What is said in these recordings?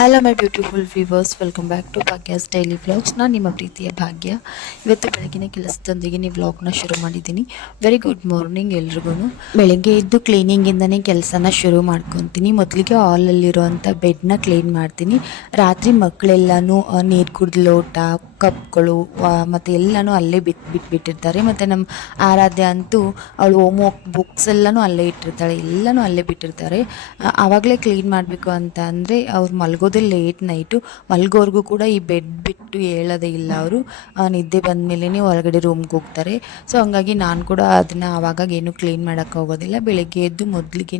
Hello my beautiful viewers, welcome back to Bhagya's daily vlogs. ನಾನು ನಿಮ್ಮ ಪ್ರೀತಿಯ ಭಾಗ್ಯ. ಇವತ್ತು ಬೆಳಗಿನ ಕೆಲಸದೊಂದಿಗೆ ನೀವು ವ್ಲಾಗ್ನ ಶುರು ಮಾಡಿದ್ದೀನಿ. ವೆರಿ ಗುಡ್ ಮಾರ್ನಿಂಗ್ ಎಲ್ರಿಗೂ. ಬೆಳಗ್ಗೆ ಎದ್ದು ಕ್ಲೀನಿಂಗಿಂದನೇ ಕೆಲಸನ ಶುರು ಮಾಡ್ಕೊತೀನಿ. ಮೊದಲಿಗೆ ಹಾಲಲ್ಲಿರುವಂಥ ಬೆಡ್ನ ಕ್ಲೀನ್ ಮಾಡ್ತೀನಿ. ರಾತ್ರಿ ಮಕ್ಕಳೆಲ್ಲನೂ ನೀರು ಕುಡಿದ ಲೋಟ, ಕಪ್ಗಳು ಮತ್ತು ಎಲ್ಲನೂ ಅಲ್ಲೇ ಬಿಟ್ಟಿರ್ತಾರೆ. ಮತ್ತು ನಮ್ಮ ಆರಾಧ್ಯ ಅಂತೂ ಅವಳು ಹೋಮ್ವರ್ಕ್ ಬುಕ್ಸ್ ಎಲ್ಲನೂ ಅಲ್ಲೇ ಇಟ್ಟಿರ್ತಾಳೆ, ಎಲ್ಲನೂ ಅಲ್ಲೇ ಬಿಟ್ಟಿರ್ತಾರೆ. ಆವಾಗಲೇ ಕ್ಲೀನ್ ಮಾಡಬೇಕು ಅಂತ ಅಂದರೆ ಅವ್ರು ಮಲಗೋದೇ ಲೇಟ್ ನೈಟು. ಮಲಗೋರ್ಗೂ ಕೂಡ ಈ ಬೆಡ್ ಬಿಟ್ಟು ಹೇಳೋದೇ ಇಲ್ಲ. ಅವರು ನಿದ್ದೆ ಬಂದ ಮೇಲೇ ಹೊರಗಡೆ ರೂಮ್ಗೆ ಹೋಗ್ತಾರೆ. ಸೊ ಹಂಗಾಗಿ ನಾನು ಕೂಡ ಅದನ್ನು ಆವಾಗ ಏನು ಕ್ಲೀನ್ ಮಾಡೋಕ್ಕೆ ಹೋಗೋದಿಲ್ಲ. ಬೆಳಗ್ಗೆ ಎದ್ದು ಮೊದಲಿಗೆ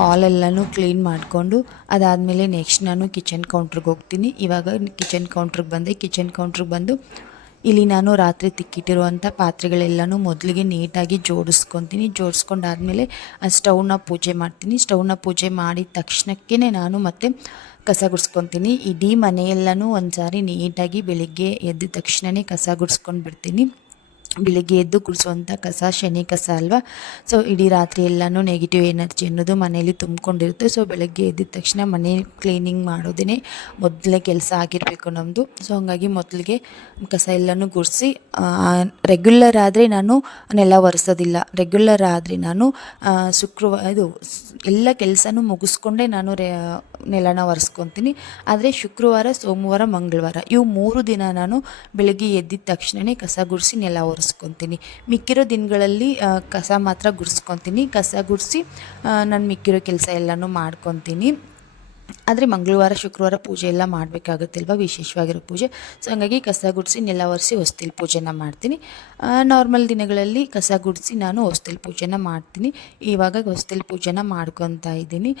ಹಾಲೆಲ್ಲನೂ ಕ್ಲೀನ್ ಮಾಡಿಕೊಂಡು ಅದಾದಮೇಲೆ ನೆಕ್ಸ್ಟ್ ನಾನು ಕಿಚನ್ ಕೌಂಟ್ರಿಗೆ ಹೋಗ್ತೀನಿ. ಇವಾಗ ಕಿಚನ್ ಕೌಂಟ್ರಿಗೆ ಬಂದು ಇಲ್ಲಿ ನಾನು ರಾತ್ರಿ ತಿಕ್ಕಿಟ್ಟಿರುವಂಥ ಪಾತ್ರೆಗಳೆಲ್ಲನೂ ಮೊದಲಿಗೆ ನೀಟಾಗಿ ಜೋಡಿಸ್ಕೊಂಡಾದಮೇಲೆ ಸ್ಟವ್ನ ಪೂಜೆ ಮಾಡ್ತೀನಿ. ಸ್ಟವ್ನ ಪೂಜೆ ಮಾಡಿದ ತಕ್ಷಣಕ್ಕೇ ನಾನು ಮತ್ತೆ ಕಸ ಗುಡಿಸ್ಕೊತೀನಿ. ಇಡೀ ಮನೆಯೆಲ್ಲನೂ ಒಂದು ಸಾರಿ ನೀಟಾಗಿ ಬೆಳಿಗ್ಗೆ ಎದ್ದ ತಕ್ಷಣವೇ ಕಸ ಗುಡಿಸ್ಕೊಂಡು ಬಿಡ್ತೀನಿ. ಬೆಳಿಗ್ಗೆ ಎದ್ದು ಗುಡಿಸುವಂಥ ಕಸ ಶನಿ ಕಸ ಅಲ್ವಾ. ಸೊ ಇಡೀ ರಾತ್ರಿ ಎಲ್ಲನೂ ನೆಗೆಟಿವ್ ಎನರ್ಜಿ ಅನ್ನೋದು ಮನೆಯಲ್ಲಿ ತುಂಬಿಕೊಂಡಿರುತ್ತೆ. ಸೊ ಬೆಳಗ್ಗೆ ಎದ್ದ ತಕ್ಷಣ ಮನೆ ಕ್ಲೀನಿಂಗ್ ಮಾಡೋದೇ ಮೊದಲನೇ ಕೆಲಸ ಆಗಿರಬೇಕು ನಮ್ಮದು. ಸೊ ಹಾಗಾಗಿ ಮೊದಲಿಗೆ ಕಸ ಎಲ್ಲನೂ ಗುಡಿಸಿ, ರೆಗ್ಯುಲರ್ ಆದರೆ ನಾನು ನೆಲ ಒರೆಸೋದಿಲ್ಲ. ರೆಗ್ಯುಲರ್ ಆದರೆ ನಾನು ಎಲ್ಲ ಕೆಲಸನೂ ಮುಗಿಸ್ಕೊಂಡೇ ನಾನು ನೆಲನ ಒರೆಸ್ಕೊತೀನಿ. ಆದರೆ ಶುಕ್ರವಾರ, ಸೋಮವಾರ, ಮಂಗಳವಾರ ಇವು 3 ದಿನ ನಾನು ಬೆಳಗ್ಗೆ ಎದ್ದಿದ ತಕ್ಷಣವೇ ಕಸ ಗುಡಿಸಿ ನೆಲ ಒರೆಸ್ಕೊತೀನಿ. ಮಿಕ್ಕಿರೋ ದಿನಗಳಲ್ಲಿ ಕಸ ಮಾತ್ರ ಗುಡಿಸ್ಕೊತೀನಿ. ಕಸ ಗುಡಿಸಿ ನಾನು ಮಿಕ್ಕಿರೋ ಕೆಲಸ ಎಲ್ಲನೂ ಮಾಡ್ಕೊತೀನಿ. ಆದರೆ ಮಂಗಳವಾರ, ಶುಕ್ರವಾರ ಪೂಜೆ ಎಲ್ಲ ಮಾಡಬೇಕಾಗುತ್ತಲ್ವ, ವಿಶೇಷವಾಗಿರೋ ಪೂಜೆ. ಸೊ ಹಾಗಾಗಿ ಕಸ ಗುಡಿಸಿ ನೆಲ ಒರೆಸಿ ಹೊಸ್ತಿಲು ಪೂಜೆನ ಮಾಡ್ತೀನಿ. ನಾರ್ಮಲ್ ದಿನಗಳಲ್ಲಿ ಕಸ ಗುಡಿಸಿ ನಾನು ಹೊಸ್ತಿಲು ಪೂಜೆನ ಮಾಡ್ತೀನಿ. ಇವಾಗ ಹೊಸ್ತಿಲು ಪೂಜೆನ ಮಾಡ್ಕೊತಾ ಇದ್ದೀನಿ.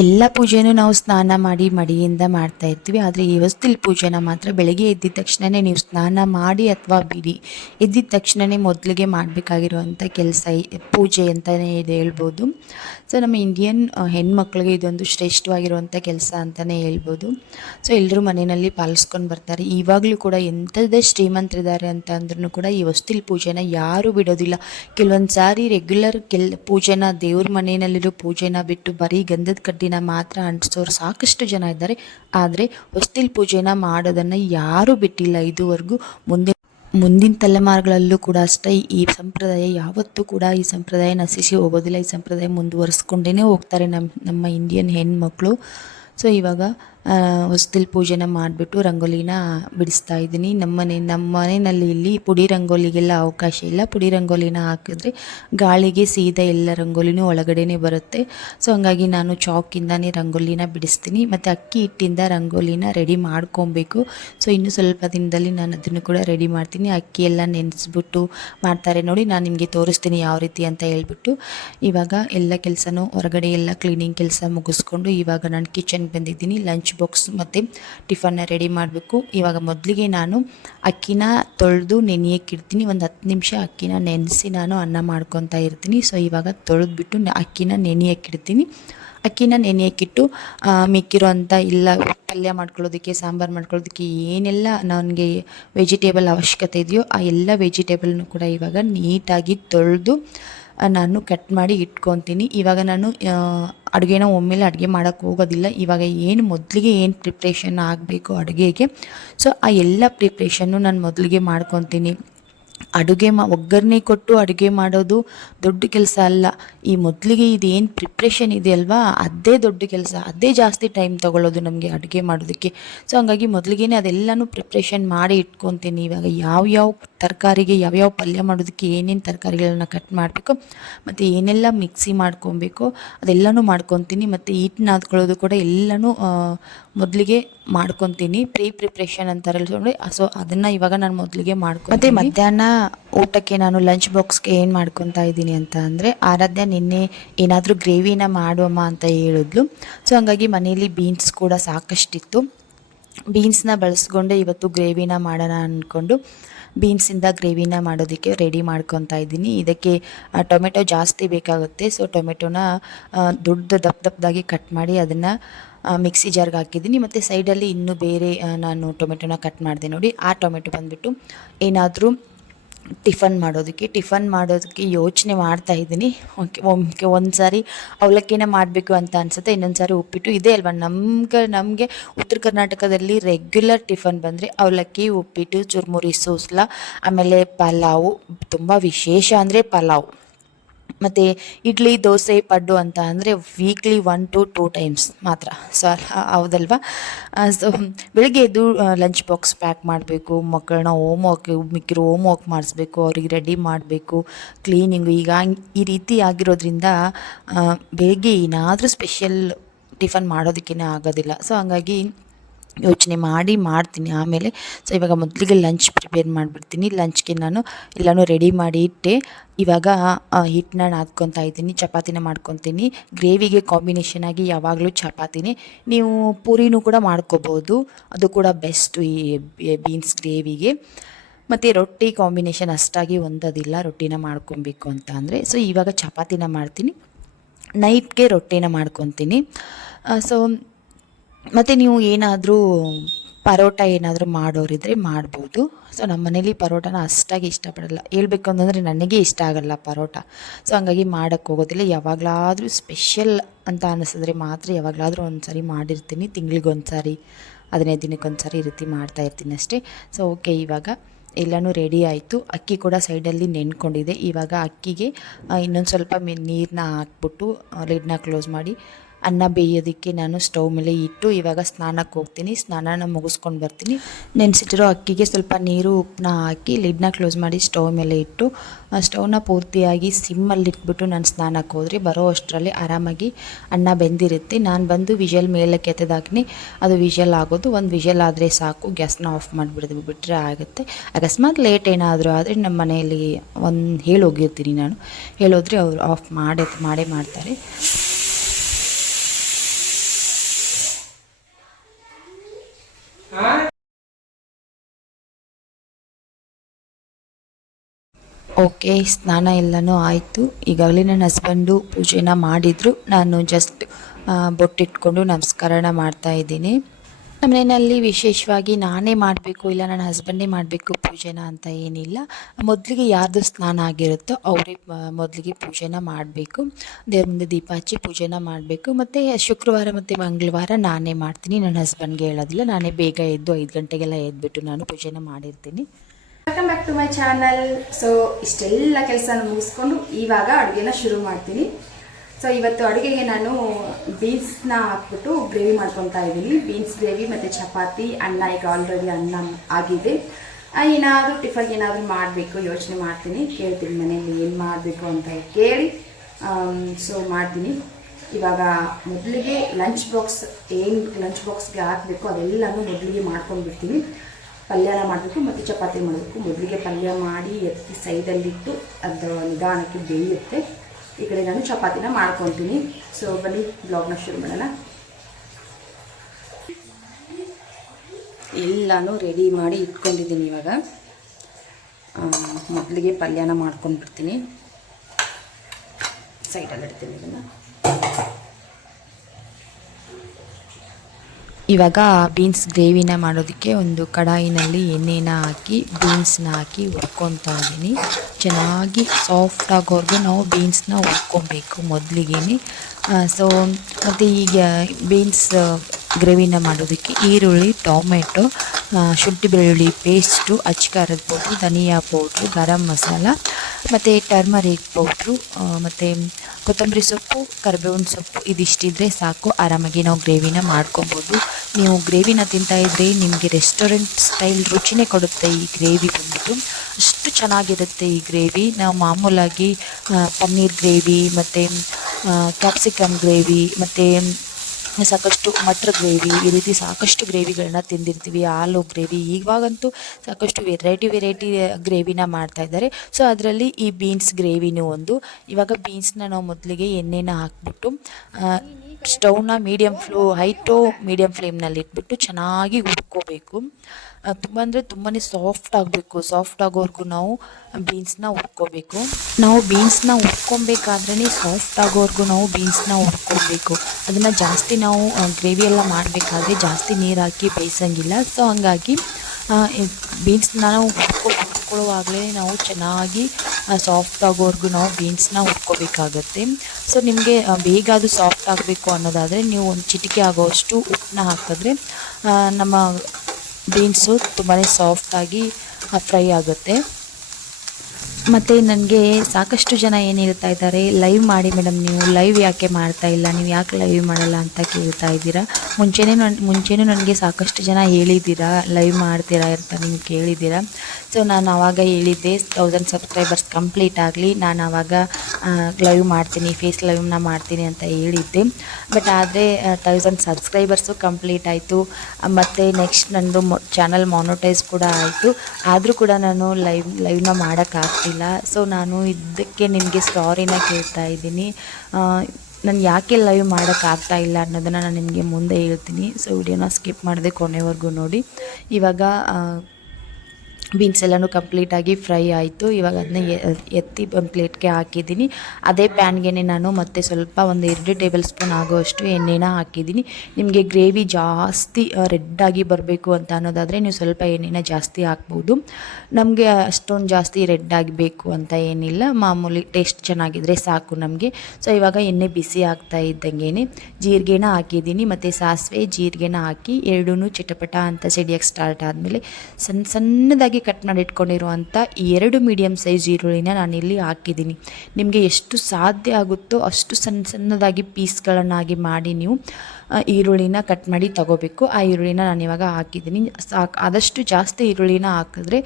ಎಲ್ಲ ಪೂಜೆನೂ ನಾವು ಸ್ನಾನ ಮಾಡಿ ಮಡಿಯಿಂದ ಮಾಡ್ತಾ ಇರ್ತೀವಿ. ಆದರೆ ಈ ಹೊಸ್ತಿಲು ಪೂಜೆನ ಮಾತ್ರ ಬೆಳಗ್ಗೆ ಎದ್ದಿದ ತಕ್ಷಣವೇ ನೀವು ಸ್ನಾನ ಮಾಡಿ ಅಥವಾ ಬಿಡಿ, ಎದ್ದಿದ ತಕ್ಷಣವೇ ಮೊದಲಿಗೆ ಮಾಡಬೇಕಾಗಿರುವಂಥ ಕೆಲಸ ಪೂಜೆ ಅಂತಲೇ ಹೇಳ್ಬೋದು. ಸೊ ನಮ್ಮ ಇಂಡಿಯನ್ ಹೆಣ್ಮಕ್ಳಿಗೆ ಇದೊಂದು ಶ್ರೇಷ್ಠವಾಗಿರುವಂಥ ಕೆಲಸ ಅಂತಲೇ ಹೇಳ್ಬೋದು. ಸೊ ಎಲ್ಲರೂ ಮನೆಯಲ್ಲಿ ಪಾಲಿಸ್ಕೊಂಡು ಬರ್ತಾರೆ. ಇವಾಗಲೂ ಕೂಡ ಎಂಥದ್ದೇ ಶ್ರೀಮಂತರಿದ್ದಾರೆ ಅಂತ ಅಂದ್ರೂ ಕೂಡ ಈ ಹೊಸ್ತಿಲು ಪೂಜೆನ ಯಾರೂ ಬಿಡೋದಿಲ್ಲ. ಕೆಲವೊಂದು ಸಾರಿ ರೆಗ್ಯುಲರ್ ಪೂಜೆನ, ದೇವ್ರ ಮನೆಯಲ್ಲಿರೋ ಪೂಜೆನ ಬಿಟ್ಟು ಬರೀ ಗಂಧದ ಕಡ್ಡಿನ ಮಾತ್ರ ಅಂಟಿಸೋರು ಸಾಕಷ್ಟು ಜನ ಇದ್ದಾರೆ. ಆದರೆ ಹೊಸ್ತಿಲು ಪೂಜೆನ ಮಾಡೋದನ್ನು ಯಾರೂ ಬಿಟ್ಟಿಲ್ಲ ಇದುವರೆಗೂ. ಮುಂದಿನ ತಲೆಮಾರುಗಳಲ್ಲೂ ಕೂಡ ಅಷ್ಟೇ ಈ ಸಂಪ್ರದಾಯ ಯಾವತ್ತೂ ಕೂಡ ಈ ಸಂಪ್ರದಾಯ ನಶಿಸಿ ಹೋಗೋದಿಲ್ಲ. ಈ ಸಂಪ್ರದಾಯ ಮುಂದುವರಿಸ್ಕೊಂಡೇ ಹೋಗ್ತಾರೆ ನಮ್ಮ ಇಂಡಿಯನ್ ಹೆಣ್ಮಕ್ಳು. ಸೊ ಇವಾಗ ಹೊಸ್ತಿಲು ಪೂಜೆನ ಮಾಡಿಬಿಟ್ಟು ರಂಗೋಲಿನ ಬಿಡಿಸ್ತಾ ಇದ್ದೀನಿ. ನಮ್ಮ ಮನೆಯಲ್ಲಿ ಇಲ್ಲಿ ಪುಡಿ ರಂಗೋಲಿಗೆಲ್ಲ ಅವಕಾಶ ಇಲ್ಲ. ಪುಡಿ ರಂಗೋಲಿನ ಹಾಕಿದ್ರೆ ಗಾಳಿಗೆ ಸೀದಾ ಎಲ್ಲ ರಂಗೋಲಿನೂ ಒಳಗಡೆನೇ ಬರುತ್ತೆ. ಸೊ ಹಂಗಾಗಿ ನಾನು ಚಾಕಿಂದನೇ ರಂಗೋಲಿನ ಬಿಡಿಸ್ತೀನಿ. ಮತ್ತು ಅಕ್ಕಿ ಹಿಟ್ಟಿಂದ ರಂಗೋಲಿನ ರೆಡಿ ಮಾಡ್ಕೊಬೇಕು. ಸೊ ಇನ್ನು ಸ್ವಲ್ಪ ದಿನದಲ್ಲಿ ನಾನು ಅದನ್ನು ಕೂಡ ರೆಡಿ ಮಾಡ್ತೀನಿ. ಅಕ್ಕಿ ಎಲ್ಲ ನೆನೆಸ್ಬಿಟ್ಟು ಮಾಡ್ತಾರೆ ನೋಡಿ, ನಾನು ನಿಮಗೆ ತೋರಿಸ್ತೀನಿ ಯಾವ ರೀತಿ ಅಂತ ಹೇಳ್ಬಿಟ್ಟು. ಇವಾಗ ಎಲ್ಲ ಕೆಲಸನೂ ಹೊರಗಡೆ ಎಲ್ಲ ಕ್ಲೀನಿಂಗ್ ಕೆಲಸ ಮುಗಿಸ್ಕೊಂಡು ಇವಾಗ ನಾನು ಕಿಚನ್ಗೆ ಬಂದಿದ್ದೀನಿ. ಲಂಚ್ ಬಾಕ್ಸ್ ಮತ್ತು ಟಿಫನ್ನ ರೆಡಿ ಮಾಡಬೇಕು. ಇವಾಗ ಮೊದಲಿಗೆ ನಾನು ಅಕ್ಕಿನ ತೊಳೆದು ನೆನೆಯಕ್ಕಿಡ್ತೀನಿ. ಒಂದು 10 ನಿಮಿಷ ಅಕ್ಕಿನ ನೆನೆಸಿ ನಾನು ಅನ್ನ ಮಾಡ್ಕೊತಾ ಇರ್ತೀನಿ. ಸೊ ಇವಾಗ ತೊಳೆದ್ಬಿಟ್ಟು ಅಕ್ಕಿನ ನೆನೆಯಕ್ಕಿಡ್ತೀನಿ. ಅಕ್ಕಿನ ನೆನೆಯಕ್ಕಿಟ್ಟು ಮಿಕ್ಕಿರೋ ಅಂಥ ಇಲ್ಲ ಪಲ್ಯ ಮಾಡ್ಕೊಳ್ಳೋದಕ್ಕೆ, ಸಾಂಬಾರು ಮಾಡ್ಕೊಳ್ಳೋದಕ್ಕೆ ಏನೆಲ್ಲ ನನಗೆ ವೆಜಿಟೇಬಲ್ ಅವಶ್ಯಕತೆ ಇದೆಯೋ ಆ ಎಲ್ಲ ವೆಜಿಟೇಬಲ್ನು ಕೂಡ ಇವಾಗ ನೀಟಾಗಿ ತೊಳೆದು ನಾನು ಕಟ್ ಮಾಡಿ ಇಟ್ಕೊತೀನಿ. ಇವಾಗ ನಾನು ಅಡುಗೆನ ಒಮ್ಮೆಲೆ ಅಡುಗೆ ಮಾಡೋಕ್ಕೆ ಹೋಗೋದಿಲ್ಲ. ಇವಾಗ ಮೊದಲಿಗೆ ಏನು ಪ್ರಿಪ್ರೇಷನ್ ಆಗಬೇಕು ಅಡುಗೆಗೆ, ಸೊ ಆ ಎಲ್ಲ ಪ್ರಿಪ್ರೇಷನ್ನು ನಾನು ಮೊದಲಿಗೆ ಮಾಡ್ಕೊತೀನಿ. ಒಗ್ಗರಣೆ ಕೊಟ್ಟು ಅಡುಗೆ ಮಾಡೋದು ದೊಡ್ಡ ಕೆಲಸ ಅಲ್ಲ. ಈ ಮೊದಲಿಗೆ ಇದೇನು ಪ್ರಿಪ್ರೇಷನ್ ಇದೆ ಅಲ್ವಾ, ಅದೇ ದೊಡ್ಡ ಕೆಲಸ, ಅದೇ ಜಾಸ್ತಿ ಟೈಮ್ ತೊಗೊಳ್ಳೋದು ನಮಗೆ ಅಡುಗೆ ಮಾಡೋದಕ್ಕೆ. ಸೊ ಹಂಗಾಗಿ ಮೊದಲಿಗೆ ಅದೆಲ್ಲನೂ ಪ್ರಿಪ್ರೇಷನ್ ಮಾಡಿ ಇಟ್ಕೊತೀನಿ. ಇವಾಗ ಯಾವ್ಯಾವ ತರಕಾರಿಗೆ, ಯಾವ್ಯಾವ ಪಲ್ಯ ಮಾಡೋದಕ್ಕೆ ಏನೇನು ತರಕಾರಿಗಳನ್ನ ಕಟ್ ಮಾಡಬೇಕು ಮತ್ತು ಏನೆಲ್ಲ ಮಿಕ್ಸಿ ಮಾಡ್ಕೊಬೇಕು ಅದೆಲ್ಲನೂ ಮಾಡ್ಕೊತೀನಿ. ಮತ್ತು ಹಿಟ್ಟು ನಾದ್ಕೊಳ್ಳೋದು ಕೂಡ ಎಲ್ಲನೂ ಮೊದಲಿಗೆ ಮಾಡ್ಕೊತೀನಿ. ಪ್ರಿಪ್ರೇಷನ್ ಅಂತಾರಲ್ಲ ನೋಡಿ, ಸೊ ಅದನ್ನು ಇವಾಗ ನಾನು ಮೊದಲಿಗೆ ಮತ್ತು ಮಧ್ಯಾಹ್ನ ಊಟಕ್ಕೆ ನಾನು ಲಂಚ್ ಬಾಕ್ಸ್ಗೆ ಏನು ಮಾಡ್ಕೊತಾ ಇದ್ದೀನಿ ಅಂತ ಅಂದರೆ, ಆರಾಧ್ಯ ನಿನ್ನೆ ಏನಾದರೂ ಗ್ರೇವಿನ ಮಾಡುವಮ್ಮ ಅಂತ ಹೇಳಿದ್ಲು. ಸೊ ಹಂಗಾಗಿ ಮನೆಯಲ್ಲಿ ಬೀನ್ಸ್ ಕೂಡ ಸಾಕಷ್ಟಿತ್ತು. ಬೀನ್ಸ್ನ ಬಳಸ್ಕೊಂಡೆ ಇವತ್ತು ಗ್ರೇವಿನ ಮಾಡೋಣ ಅಂದ್ಕೊಂಡು ಬೀನ್ಸಿಂದ ಗ್ರೇವಿನ ಮಾಡೋದಕ್ಕೆ ರೆಡಿ ಮಾಡ್ಕೊತಾ ಇದ್ದೀನಿ. ಇದಕ್ಕೆ ಟೊಮೆಟೊ ಜಾಸ್ತಿ ಬೇಕಾಗುತ್ತೆ. ಸೊ ಟೊಮೆಟೊನ ದಪ್ಪದಾಗಿ ಕಟ್ ಮಾಡಿ ಅದನ್ನು ಮಿಕ್ಸಿ ಜಾರ್ಗೆ ಹಾಕಿದ್ದೀನಿ. ಮತ್ತು ಸೈಡಲ್ಲಿ ಇನ್ನೂ ಬೇರೆ ನಾನು ಟೊಮೆಟೊನ ಕಟ್ ಮಾಡಿದೆ ನೋಡಿ, ಆ ಟೊಮೆಟೊ ಬಂದುಬಿಟ್ಟು ಏನಾದರೂ ಟಿಫನ್ ಮಾಡೋದಕ್ಕೆ ಯೋಚನೆ ಮಾಡ್ತಾ ಇದ್ದೀನಿ. ಓಕೆ ಒಂದು ಸಾರಿ ಅವಲಕ್ಕಿನ ಮಾಡಬೇಕು ಅಂತ ಅನಿಸುತ್ತೆ, ಇನ್ನೊಂದು ಸಾರಿ ಉಪ್ಪಿಟ್ಟು. ಇದೇ ಅಲ್ವಾ ನಮಗೆ ಉತ್ತರ ಕರ್ನಾಟಕದಲ್ಲಿ ರೆಗ್ಯುಲರ್ ಟಿಫನ್ ಬಂದರೆ ಅವಲಕ್ಕಿ, ಉಪ್ಪಿಟ್ಟು, ಚುರುಮುರಿ, ಸೂಸ್ಲ, ಆಮೇಲೆ ಪಲಾವು. ತುಂಬ ವಿಶೇಷ ಅಂದರೆ ಪಲಾವ್. ಮತ್ತು ಇಡ್ಲಿ, ದೋಸೆ, ಪಡ್ಡು ಅಂತ ಅಂದರೆ ವೀಕ್ಲಿ 1 to 2 ಟೈಮ್ಸ್ ಮಾತ್ರ. ಸೊ ಹೌದಲ್ವಾ? ಸೊ ಬೆಳಗ್ಗೆ ಎದ್ದು ಲಂಚ್ ಬಾಕ್ಸ್ ಪ್ಯಾಕ್ ಮಾಡಬೇಕು, ಮಕ್ಕಳನ್ನ ಮಿಕ್ಕಿರೋ ವರ್ಕ್ ಮಾಡಿಸ್ಬೇಕು, ಅವ್ರಿಗೆ ರೆಡಿ ಮಾಡಬೇಕು, ಕ್ಲೀನಿಂಗು. ಈಗ ಈ ರೀತಿ ಆಗಿರೋದ್ರಿಂದ ಬೆಳಗ್ಗೆ ಏನಾದರೂ ಸ್ಪೆಷಲ್ ಟಿಫನ್ ಮಾಡೋದಕ್ಕೇ ಆಗೋದಿಲ್ಲ. ಸೊ ಹಂಗಾಗಿ ಯೋಚನೆ ಮಾಡ್ತೀನಿ ಆಮೇಲೆ. ಸೊ ಇವಾಗ ಮೊದಲಿಗೆ ಲಂಚ್ ಪ್ರಿಪೇರ್ ಮಾಡಿಬಿಡ್ತೀನಿ. ಲಂಚ್ಗೆ ನಾನು ಎಲ್ಲನೂ ರೆಡಿ ಮಾಡಿ ಇಟ್ಟೆ. ಇವಾಗ ಹಿಟ್ಟನ್ನ ನಾದ್ಕೊತಾ ಇದ್ದೀನಿ, ಚಪಾತಿನ ಮಾಡ್ಕೊತೀನಿ. ಗ್ರೇವಿಗೆ ಕಾಂಬಿನೇಷನ್ ಆಗಿ ಯಾವಾಗಲೂ ಚಪಾತಿನೇ. ನೀವು ಪೂರಿನೂ ಕೂಡ ಮಾಡ್ಕೋಬೋದು, ಅದು ಕೂಡ ಬೆಸ್ಟು ಈ ಬೀನ್ಸ್ ಗ್ರೇವಿಗೆ. ಮತ್ತು ರೊಟ್ಟಿ ಕಾಂಬಿನೇಷನ್ ಅಷ್ಟಾಗಿ ಹೊಂದೋದಿಲ್ಲ ರೊಟ್ಟಿನ ಮಾಡ್ಕೊಬೇಕು ಅಂತ ಅಂದರೆ. ಸೊ ಇವಾಗ ಚಪಾತಿನ ಮಾಡ್ತೀನಿ, ನೈಟ್ಗೆ ರೊಟ್ಟಿನ ಮಾಡ್ಕೊತೀನಿ. ಸೊ ಮತ್ತು ನೀವು ಏನಾದರೂ ಪರೋಟ ಏನಾದರೂ ಮಾಡೋರಿದ್ದರೆ ಮಾಡ್ಬೋದು. ಸೊ ನಮ್ಮ ಮನೇಲಿ ಪರೋಟನ ಅಷ್ಟಾಗಿ ಇಷ್ಟಪಡಲ್ಲ. ಹೇಳ್ಬೇಕು ಅಂತಂದರೆ ನನಗೆ ಇಷ್ಟ ಆಗಲ್ಲ ಪರೋಟ. ಸೊ ಹಂಗಾಗಿ ಮಾಡೋಕ್ಕೆ ಹೋಗೋದಿಲ್ಲ. ಯಾವಾಗಲಾದರೂ ಸ್ಪೆಷಲ್ ಅಂತ ಅನ್ನಿಸಿದ್ರೆ ಮಾತ್ರ ಯಾವಾಗಲಾದರೂ ಒಂದು ಸಾರಿ ಮಾಡಿರ್ತೀನಿ. ತಿಂಗಳಿಗೊಂದು ಸಾರಿ, 15 ದಿನಕ್ಕೊಂದು ಸಾರಿ ಈ ರೀತಿ ಮಾಡ್ತಾಯಿರ್ತೀನಿ ಅಷ್ಟೇ. ಸೊ ಓಕೆ, ಇವಾಗ ಎಲ್ಲನೂ ರೆಡಿ ಆಯಿತು. ಅಕ್ಕಿ ಕೂಡ ಸೈಡಲ್ಲಿ ನೆನ್ಕೊಂಡಿದೆ. ಇವಾಗ ಅಕ್ಕಿಗೆ ಇನ್ನೊಂದು ಸ್ವಲ್ಪ ನೀರನ್ನ ಹಾಕ್ಬಿಟ್ಟು ಲಿಡ್ನ ಕ್ಲೋಸ್ ಮಾಡಿ ಅನ್ನ ಬೇಯೋದಕ್ಕೆ ನಾನು ಸ್ಟವ್ ಮೇಲೆ ಇಟ್ಟು ಇವಾಗ ಸ್ನಾನಕ್ಕೆ ಹೋಗ್ತೀನಿ. ಸ್ನಾನನ ಮುಗಿಸ್ಕೊಂಡು ಬರ್ತೀನಿ. ನೆನೆಸಿಟ್ಟಿರೋ ಅಕ್ಕಿಗೆ ಸ್ವಲ್ಪ ನೀರು, ಉಪ್ಪನ್ನ ಹಾಕಿ ಲಿಡ್ನ ಕ್ಲೋಸ್ ಮಾಡಿ ಸ್ಟವ್ ಮೇಲೆ ಇಟ್ಟು ಸ್ಟವ್ನ ಪೂರ್ತಿಯಾಗಿ ಸಿಮ್ಮಲ್ಲಿ ಇಟ್ಬಿಟ್ಟು ನಾನು ಸ್ನಾನಕ್ಕೆ ಹೋದರೆ ಬರೋ ಅಷ್ಟರಲ್ಲಿ ಆರಾಮಾಗಿ ಅನ್ನ ಬೆಂದಿರುತ್ತೆ. ನಾನು ಬಂದು ವಿಷಲ್ ಮೇಲಕ್ಕೆ ಎತ್ತದಾಗ್ನಿ ಅದು ವಿಷಲ್ ಆಗೋದು. ಒಂದು ವಿಷಲ್ ಆದರೆ ಸಾಕು, ಗ್ಯಾಸ್ನ ಆಫ್ ಬಿಟ್ಟರೆ ಆಗುತ್ತೆ. ಅಕಸ್ಮಾತ್ ಲೇಟ್ ಏನಾದರೂ ಆದರೆ ನಮ್ಮ ಮನೆಯಲ್ಲಿ ಹೇಳೋಗಿರ್ತೀನಿ ನಾನು, ಹೇಳೋದ್ರೆ ಅವರು ಆಫ್ ಮಾಡೇ ಮಾಡ್ತಾರೆ. ಓಕೆ, ಸ್ನಾನ ಎಲ್ಲನೂ ಆಯಿತು. ಈಗಾಗಲೇ ನನ್ನ ಹಸ್ಬೆಂಡು ಪೂಜೆನ ಮಾಡಿದರು. ನಾನು ಜಸ್ಟ್ ಬೊಟ್ಟಿಟ್ಕೊಂಡು ನಮಸ್ಕಾರನ ಮಾಡ್ತಾಯಿದ್ದೀನಿ. ನಮ್ಮ ಮನೆಯಲ್ಲಿ ವಿಶೇಷವಾಗಿ ನಾನೇ ಮಾಡಬೇಕು, ಇಲ್ಲ ನನ್ನ ಹಸ್ಬೆಂಡೇ ಮಾಡಬೇಕು ಪೂಜೆನ ಅಂತ ಏನಿಲ್ಲ. ಮೊದಲಿಗೆ ಯಾರ್ದು ಸ್ನಾನ ಆಗಿರುತ್ತೋ ಅವರೇ ಮೊದಲಿಗೆ ಪೂಜೆನ ಮಾಡಬೇಕು. ದೇವ್ರ ಮುಂದೆ ದೀಪ ಹಚ್ಚಿ ಪೂಜೆನ ಮಾಡಬೇಕು. ಮತ್ತು ಶುಕ್ರವಾರ ಮತ್ತು ಮಂಗಳವಾರ ನಾನೇ ಮಾಡ್ತೀನಿ, ನನ್ನ ಹಸ್ಬೆಂಡ್ಗೆ ಹೇಳೋದಿಲ್ಲ. ನಾನೇ ಬೇಗ ಎದ್ದು 5 ಗಂಟೆಗೆಲ್ಲ ಎದ್ಬಿಟ್ಟು ನಾನು ಪೂಜೆನ ಮಾಡಿರ್ತೀನಿ. Welcome back to my channel. So ಇಷ್ಟೆಲ್ಲ ಕೆಲಸನ ಮುಗಿಸ್ಕೊಂಡು ಇವಾಗ ಅಡುಗೆನ ಶುರು ಮಾಡ್ತೀನಿ. ಸೊ ಇವತ್ತು ಅಡುಗೆಗೆ ನಾನು ಬೀನ್ಸ್ನ ಹಾಕ್ಬಿಟ್ಟು ಗ್ರೇವಿ ಮಾಡ್ಕೊತಾ ಇದ್ದೀನಿ. ಬೀನ್ಸ್ ಗ್ರೇವಿ ಮತ್ತು ಚಪಾತಿ, ಅನ್ನ. ಈಗ ಆಲ್ರೆಡಿ ಅನ್ನ ಆಗಿದೆ. ಏನಾದರೂ ಟಿಫನ್ ಏನಾದರೂ ಮಾಡಬೇಕು ಯೋಚನೆ ಮಾಡ್ತೀನಿ. ಕೇಳ್ತೀನಿ ಮನೇಲಿ ಏನು ಮಾಡಬೇಕು ಅಂತ ಕೇಳಿ ಸೊ ಮಾಡ್ತೀನಿ. ಇವಾಗ ಮೊದಲಿಗೆ ಲಂಚ್ ಬಾಕ್ಸ್ಗೆ ಹಾಕಬೇಕು ಅದೆಲ್ಲನೂ ಮೊದಲಿಗೆ ಮಾಡ್ಕೊಂಡ್ಬಿಡ್ತೀನಿ. ಪಲ್ಯನ ಮಾಡಬೇಕು ಮತ್ತು ಚಪಾತಿ ಮಾಡಬೇಕು. ಮೊದಲಿಗೆ ಪಲ್ಯ ಮಾಡಿ ಎತ್ತಿ ಸೈಡಲ್ಲಿಟ್ಟು ಅದು ನಿಧಾನಕ್ಕೆ ಬೇಯುತ್ತೆ. ಈ ಕಡೆ ನಾನು ಚಪಾತಿನ ಮಾಡ್ಕೊತೀನಿ. ಸೊ ಬನ್ನಿ ಬ್ಲಾಗ್ನ ಶುರು ಮಾಡೋಣ. ಎಲ್ಲನೂ ರೆಡಿ ಮಾಡಿ ಇಟ್ಕೊಂಡಿದ್ದೀನಿ. ಇವಾಗ ಮೊದಲಿಗೆ ಪಲ್ಯನ ಮಾಡ್ಕೊಂಡ್ಬಿಡ್ತೀನಿ, ಸೈಡಲ್ಲಿ ಇಡ್ತೀನಿ ಇದನ್ನು. ಇವಾಗ ಬೀನ್ಸ್ ಗ್ರೇವಿನ ಮಾಡೋದಕ್ಕೆ ಒಂದು ಕಡಾಯಿನಲ್ಲಿ ಎಣ್ಣೆನ ಹಾಕಿ ಬೀನ್ಸ್ನ ಹಾಕಿ ಹುರ್ಕೊತಾ ಇದ್ದೀನಿ. ಚೆನ್ನಾಗಿ ಸಾಫ್ಟ್ ಆಗೋವರೆಗೂ ನಾವು ಬೀನ್ಸ್ನ ಹುರ್ಕೊಬೇಕು ಮೊದಲಿಗೆ. ಸೊ ಮತ್ತು ಈಗ ಬೀನ್ಸ್ ಗ್ರೇವಿನ ಮಾಡೋದಕ್ಕೆ ಈರುಳ್ಳಿ, ಟೊಮೆಟೊ, ಶುಂಠಿ ಬೆಳ್ಳುಳ್ಳಿ ಪೇಸ್ಟು, ಅಚ್ಕಾರದ ಪೌಡ್ರು, ಧನಿಯಾ ಪೌಡ್ರು, ಗರಂ ಮಸಾಲ ಮತ್ತು ಟರ್ಮರಿಕ್ ಪೌಡ್ರು ಮತ್ತು ಕೊತ್ತಂಬರಿ ಸೊಪ್ಪು, ಕರಿಬೇವಿನ ಸೊಪ್ಪು ಇದಿಷ್ಟಿದ್ರೆ ಸಾಕು. ಆರಾಮಾಗಿ ನಾವು ಗ್ರೇವಿನ ಮಾಡ್ಕೊಬೋದು. ನೀವು ಗ್ರೇವಿನ ತಿಂತಾಯಿದ್ರೆ ನಿಮಗೆ ರೆಸ್ಟೋರೆಂಟ್ ಸ್ಟೈಲ್ ರುಚಿನೇ ಕೊಡುತ್ತೆ ಈ ಗ್ರೇವಿ ಬಂದ್ಬಿಟ್ಟು. ಅಷ್ಟು ಚೆನ್ನಾಗಿರುತ್ತೆ ಈ ಗ್ರೇವಿ. ನಾವು ಮಾಮೂಲಾಗಿ ಪನ್ನೀರ್ ಗ್ರೇವಿ ಮತ್ತು ಕ್ಯಾಪ್ಸಿಕಮ್ ಗ್ರೇವಿ ಮತ್ತು ಸಾಕಷ್ಟು ಮಟರ್ ಗ್ರೇವಿ, ಈ ರೀತಿ ಸಾಕಷ್ಟು ಗ್ರೇವಿಗಳನ್ನ ತಿಂದಿರ್ತೀವಿ. ಆಲೂ ಗ್ರೇವಿ, ಇವಾಗಂತೂ ಸಾಕಷ್ಟು ವೆರೈಟಿ ಗ್ರೇವಿನ ಮಾಡ್ತಾಯಿದ್ದಾರೆ. ಸೊ ಅದರಲ್ಲಿ ಈ ಬೀನ್ಸ್ ಗ್ರೇವಿನೂ ಒಂದು. ಇವಾಗ ಬೀನ್ಸ್ನ ನಾವು ಮೊದಲಿಗೆ ಎಣ್ಣೆನ ಹಾಕ್ಬಿಟ್ಟು ಸ್ಟವ್ನ ಹೈ ಟು ಮೀಡಿಯಮ್ ಫ್ಲೇಮ್ನಲ್ಲಿ ಇಟ್ಬಿಟ್ಟು ಚೆನ್ನಾಗಿ ಹುರ್ಕೋಬೇಕು. ತುಂಬ ಅಂದರೆ ತುಂಬಾ ಸಾಫ್ಟ್ ಆಗಬೇಕು. ಸಾಫ್ಟ್ ಆಗೋವರೆಗೂ ನಾವು ಬೀನ್ಸ್ನ ಹುರ್ಕೋಬೇಕು. ನಾವು ಬೀನ್ಸ್ನ ಹುರ್ಕೊಬೇಕಾದ್ರೇ ಸಾಫ್ಟ್ ಆಗೋವರೆಗೂ ನಾವು ಬೀನ್ಸ್ನ ಹುರ್ಕೋಬೇಕು. ಅದನ್ನು ಜಾಸ್ತಿ ನಾವು ಗ್ರೇವಿ ಎಲ್ಲ ಮಾಡಬೇಕಾದ್ರೆ ಜಾಸ್ತಿ ನೀರು ಹಾಕಿ ಬೇಯಿಸಂಗಿಲ್ಲ. ಸೊ ಹಂಗಾಗಿ ಬೀನ್ಸ್ನ ನಾವು ಹಾಕ್ಕೊಳ್ಳುವಾಗಲೇ ನಾವು ಚೆನ್ನಾಗಿ ಸಾಫ್ಟ್ ಆಗೋವರೆಗೂ ನಾವು ಬೀನ್ಸ್ನ ಹುರ್ಕೋಬೇಕಾಗತ್ತೆ. ಸೊ ನಿಮಗೆ ಬೇಗ ಅದು ಸಾಫ್ಟ್ ಆಗಬೇಕು ಅನ್ನೋದಾದರೆ ನೀವು ಒಂದು ಚಿಟಿಕೆ ಆಗೋವಷ್ಟು ಉಪ್ಪನ್ನ ಹಾಕಿದ್ರೆ ನಮ್ಮ ಬೀನ್ಸು ತುಂಬಾ ಸಾಫ್ಟಾಗಿ ಫ್ರೈ ಆಗುತ್ತೆ. ಮತ್ತು ನನಗೆ ಸಾಕಷ್ಟು ಜನ ಏನು ಹೇಳ್ತಾ ಇದ್ದಾರೆ, ಲೈವ್ ಮಾಡಿ ಮೇಡಮ್, ನೀವು ಲೈವ್ ಯಾಕೆ ಮಾಡ್ತಾ ಇಲ್ಲ, ನೀವು ಯಾಕೆ ಲೈವ್ ಮಾಡಲ್ಲ ಅಂತ ಕೇಳ್ತಾ ಇದ್ದೀರಾ. ಮುಂಚೆನೂ ನನಗೆ ಸಾಕಷ್ಟು ಜನ ಹೇಳಿದ್ದೀರಾ ಲೈವ್ ಮಾಡ್ತೀರಾ ಅಂತ ನೀವು ಕೇಳಿದ್ದೀರಾ. ಸೊ ನಾನು ಆವಾಗ ಹೇಳಿದ್ದೆ 1000 ಸಬ್ಸ್ಕ್ರೈಬರ್ಸ್ ಕಂಪ್ಲೀಟ್ ಆಗಲಿ, ನಾನು ಆವಾಗ ಲೈವ್ ಮಾಡ್ತೀನಿ, ಫೇಸ್ ಲೈವ್ನ ಮಾಡ್ತೀನಿ ಅಂತ ಹೇಳಿದ್ದೆ. ಬಟ್ ಆದರೆ 1000 ಸಬ್ಸ್ಕ್ರೈಬರ್ಸು ಕಂಪ್ಲೀಟ್ ಆಯಿತು, ಮತ್ತು ನೆಕ್ಸ್ಟ್ ನನ್ನದು ಚಾನಲ್ ಮಾನಿಟೈಸ್ ಕೂಡ ಆಯಿತು. ಆದರೂ ಕೂಡ ನಾನು ಲೈವ್ನ ಮಾಡೋಕ್ಕಾಗ್ತಿಲ್ಲ. ಸೊ ನಾನು ಇದಕ್ಕೆ ನಿಮಗೆ ಸಾರಿನ ಕೇಳ್ತಾ ಇದ್ದೀನಿ. ನಾನು ಯಾಕೆ ಲೈವ್ ಮಾಡೋಕ್ಕಾಗ್ತಾ ಇಲ್ಲ ಅನ್ನೋದನ್ನು ನಾನು ನಿಮಗೆ ಮುಂದೆ ಹೇಳ್ತೀನಿ. ಸೊ ವಿಡಿಯೋನ ಸ್ಕಿಪ್ ಮಾಡದೆ ಕೊನೆವರೆಗೂ ನೋಡಿ. ಇವಾಗ ಬೀನ್ಸ್ ಎಲ್ಲನೂ ಕಂಪ್ಲೀಟಾಗಿ ಫ್ರೈ ಆಯಿತು. ಇವಾಗ ಅದನ್ನ ಎತ್ತಿ ಒಂದು ಪ್ಲೇಟ್ಗೆ ಹಾಕಿದ್ದೀನಿ. ಅದೇ ಪ್ಯಾನ್ಗೆ ನಾನು ಮತ್ತೆ ಸ್ವಲ್ಪ ಒಂದು 2 ಟೇಬಲ್ ಸ್ಪೂನ್ ಆಗೋಷ್ಟು ಎಣ್ಣೆನ ಹಾಕಿದ್ದೀನಿ. ನಿಮಗೆ ಗ್ರೇವಿ ಜಾಸ್ತಿ ರೆಡ್ಡಾಗಿ ಬರಬೇಕು ಅಂತ ಅನ್ನೋದಾದರೆ ನೀವು ಸ್ವಲ್ಪ ಎಣ್ಣೆನ ಜಾಸ್ತಿ ಹಾಕ್ಬೋದು. ನಮಗೆ ಅಷ್ಟೊಂದು ಜಾಸ್ತಿ ರೆಡ್ಡಾಗಿ ಬೇಕು ಅಂತ ಏನಿಲ್ಲ, ಮಾಮೂಲಿ ಟೇಸ್ಟ್ ಚೆನ್ನಾಗಿದ್ರೆ ಸಾಕು ನಮಗೆ. ಸೊ ಇವಾಗ ಎಣ್ಣೆ ಬಿಸಿ ಆಗ್ತಾ ಇದ್ದಂಗೆ ಜೀರಿಗೆನ ಹಾಕಿದ್ದೀನಿ, ಮತ್ತು ಸಾಸಿವೆ ಜೀರಿಗೆನ ಹಾಕಿ ಎರಡೂ ಚಿಟಪಟ ಅಂತ ಸಿಡಿಯೋಕ್ಕೆ ಸ್ಟಾರ್ಟ್ ಆದಮೇಲೆ ಸಣ್ಣದಾಗಿ ಕಟ್ ಮಾಡಿ ಇಟ್ಕೊಂಡಿರುವಂಥ 2 ಮೀಡಿಯಮ್ ಸೈಜ್ ಈರುಳ್ಳಿನ ನಾನಿಲ್ಲಿ ಹಾಕಿದ್ದೀನಿ. ನಿಮಗೆ ಎಷ್ಟು ಸಾಧ್ಯ ಆಗುತ್ತೋ ಅಷ್ಟು ಸಣ್ಣದಾಗಿ ಪೀಸ್ಗಳನ್ನಾಗಿ ಮಾಡಿ ನೀವು ಈರುಳ್ಳಿನ ಕಟ್ ಮಾಡಿ ತಗೋಬೇಕು. ಆ ಈರುಳ್ಳಿನ ನಾನು ಇವಾಗ ಹಾಕಿದ್ದೀನಿ. ಆದಷ್ಟು ಜಾಸ್ತಿ ಈರುಳ್ಳಿನ ಹಾಕಿದ್ರೆ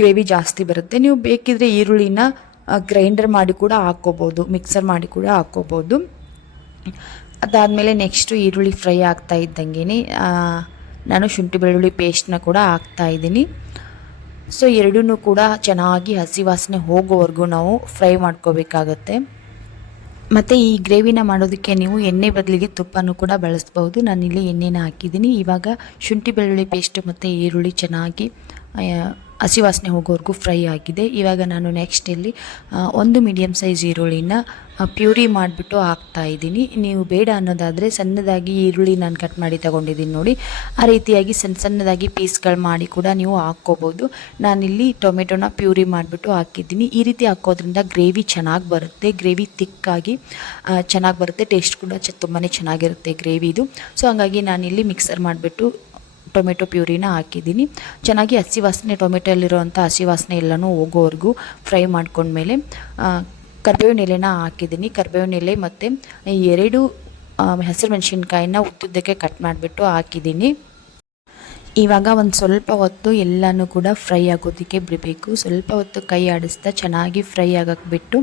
ಗ್ರೇವಿ ಜಾಸ್ತಿ ಬರುತ್ತೆ. ನೀವು ಬೇಕಿದ್ರೆ ಈರುಳ್ಳಿನ ಗ್ರೈಂಡರ್ ಮಾಡಿ ಕೂಡ ಹಾಕ್ಕೋಬೋದು, ಮಿಕ್ಸರ್ ಮಾಡಿ ಕೂಡ ಹಾಕ್ಕೋಬೋದು. ಅದಾದಮೇಲೆ ನೆಕ್ಸ್ಟು ಈರುಳ್ಳಿ ಫ್ರೈ ಆಗ್ತಾ ಇದ್ದಂಗೆ ನಾನು ಶುಂಠಿ ಬೆಳ್ಳುಳ್ಳಿ ಪೇಸ್ಟ್ನ ಕೂಡ ಹಾಕ್ತಾಯಿದ್ದೀನಿ. ಸೊ ಎರಡೂ ಕೂಡ ಚೆನ್ನಾಗಿ ಹಸಿ ವಾಸನೆ ಹೋಗೋವರೆಗೂ ನಾವು ಫ್ರೈ ಮಾಡ್ಕೋಬೇಕಾಗತ್ತೆ. ಮತ್ತು ಈ ಗ್ರೇವಿನ ಮಾಡೋದಕ್ಕೆ ನೀವು ಎಣ್ಣೆ ಬದಲಿಗೆ ತುಪ್ಪನೂ ಕೂಡ ಬಳಸ್ಬೋದು. ನಾನಿಲ್ಲಿ ಎಣ್ಣೆನ ಹಾಕಿದ್ದೀನಿ. ಇವಾಗ ಶುಂಠಿ ಬೆಳ್ಳುಳ್ಳಿ ಪೇಸ್ಟ್ ಮತ್ತು ಈರುಳ್ಳಿ ಚೆನ್ನಾಗಿ ಹಸಿ ವಾಸನೆ ಹೋಗೋವರೆಗೂ ಫ್ರೈ ಆಗಿದೆ. ಇವಾಗ ನಾನು ನೆಕ್ಸ್ಟ್ ಇಲ್ಲಿ 1 ಮೀಡಿಯಮ್ ಸೈಜ್ ಈರುಳ್ಳಿನ ಪ್ಯೂರಿ ಮಾಡಿಬಿಟ್ಟು ಹಾಕ್ತಾಯಿದ್ದೀನಿ. ನೀವು ಬೇಡ ಅನ್ನೋದಾದರೆ ಸಣ್ಣದಾಗಿ ಈರುಳ್ಳಿ ನಾನು ಕಟ್ ಮಾಡಿ ತೊಗೊಂಡಿದ್ದೀನಿ ನೋಡಿ, ಆ ರೀತಿಯಾಗಿ ಸಣ್ಣದಾಗಿ ಪೀಸ್ಗಳು ಮಾಡಿ ಕೂಡ ನೀವು ಹಾಕ್ಕೋಬೋದು. ನಾನಿಲ್ಲಿ ಟೊಮೆಟೊನ ಪ್ಯೂರಿ ಮಾಡಿಬಿಟ್ಟು ಹಾಕಿದ್ದೀನಿ. ಈ ರೀತಿ ಹಾಕೋದ್ರಿಂದ ಗ್ರೇವಿ ಚೆನ್ನಾಗಿ ಬರುತ್ತೆ, ಗ್ರೇವಿ ತಿಕ್ಕಾಗಿ ಚೆನ್ನಾಗಿ ಬರುತ್ತೆ, ಟೇಸ್ಟ್ ಕೂಡ ತುಂಬಾ ಚೆನ್ನಾಗಿರುತ್ತೆ ಗ್ರೇವಿದು. ಸೊ ಹಾಗಾಗಿ ನಾನಿಲ್ಲಿ ಮಿಕ್ಸರ್ ಮಾಡಿಬಿಟ್ಟು ಟೊಮೆಟೊ ಪ್ಯೂರಿನ ಹಾಕಿದ್ದೀನಿ. ಚೆನ್ನಾಗಿ ಹಸಿ ವಾಸನೆ, ಟೊಮೆಟೊಲ್ಲಿರುವಂಥ ಹಸಿ ವಾಸನೆ ಎಲ್ಲನೂ ಹೋಗೋವರೆಗೂ ಫ್ರೈ ಮಾಡ್ಕೊಂಡ್ಮೇಲೆ ಕರಿಬೇವಿನ ಎಲೆನ ಹಾಕಿದ್ದೀನಿ. ಕರಿಬೇವಿನ ಎಲೆ ಮತ್ತು 2 ಹಸಿರು ಮೆಣಸಿನ್ಕಾಯಿನ ಉದ್ದುದ್ದಕ್ಕೆ ಕಟ್ ಮಾಡಿಬಿಟ್ಟು ಹಾಕಿದ್ದೀನಿ. ಇವಾಗ ಒಂದು ಸ್ವಲ್ಪ ಹೊತ್ತು ಎಲ್ಲನೂ ಕೂಡ ಫ್ರೈ ಆಗೋದಕ್ಕೆ ಬಿಡಬೇಕು. ಸ್ವಲ್ಪ ಹೊತ್ತು ಕೈ ಆಡಿಸ್ತಾ ಚೆನ್ನಾಗಿ ಫ್ರೈ ಆಗೋಕ್ಕೆ ಬಿಟ್ಟು,